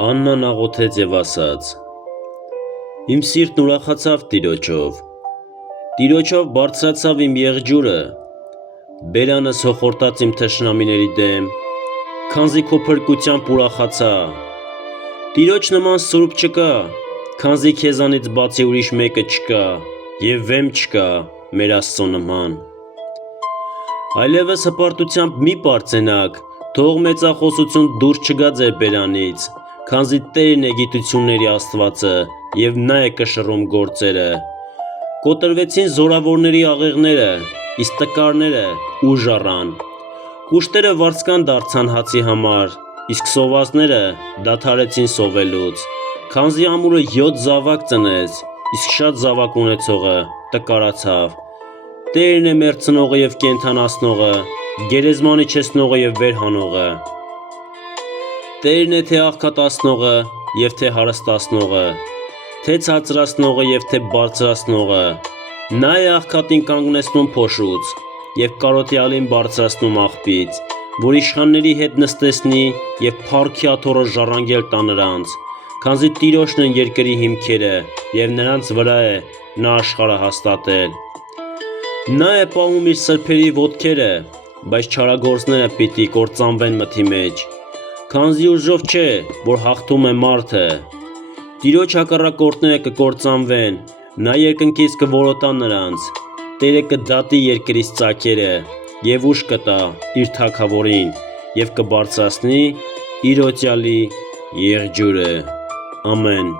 Աննան աղոթեց և ասաց. «Իմ սիրտն ուրախացավ Տիրոջով բարձրացավ իմ եղջյուրը, բերանս հոխորտաց իմ թշնամիների դեմ, քանզի քո փրկությամբ ուրախացա: Տիրոջ նման սուրբ չկա, քանզի քեզանից բացի ուրիշ մեկը չկա, և վեմ չկա մեր Աստծո նման: Այլևս հպարտությամբ մի պարծենաք, թող մեծախոսություն դուրս չգա ձեր բերանից, քանզի Տերն է գիտությունների Աստվածը, և Նա է կշռում գործերը: Կոտրվեցին զորավորների աղեղները, իսկ տկարները ուժ առան: Կուշտերը վարձկան դարձան հացի համար, իսկ սովածները դադարեցին սովելուց: Քանզի ամուրը 7 զավակ ծնեց, իսկ շատ զավակ ունեցողը տկարացավ: Տերն է մեռցնողը և կենդանացնողը, գերեզման իջեցնողը և վերհանողը: Տերն է թե աղքատացնողը և թե հարստացնողը, թե ցածրացնողը և թե բարձրացնողը: Նա է աղքատին կանգնեցնում փոշուց և կարոտյալին բարձրացնում աղբից, որ իշխանների հետ նստեցնի և փառքի աթոռը ժառանգել տա նրանց: Քանզի Տիրոջն են երկրի հիմքերը, և նրանց վրա է Նա աշխարհը հաստատել: Նա է պահում իր սրբերի ոտքերը, բայց չարագործները պիտի կործանվեն մթի մեջ: Քանզի ուժով չէ, որ հաղթում է մարդը: Տիրոջ հակառակորդները կկործանվեն, Նա երկնքից կորոտա նրանց: Տերը կդատի երկրից ծագերը և ուժ կտա իր թագավորին և կբարձրացնի իր օծյալի եղջյուրը: Ամեն: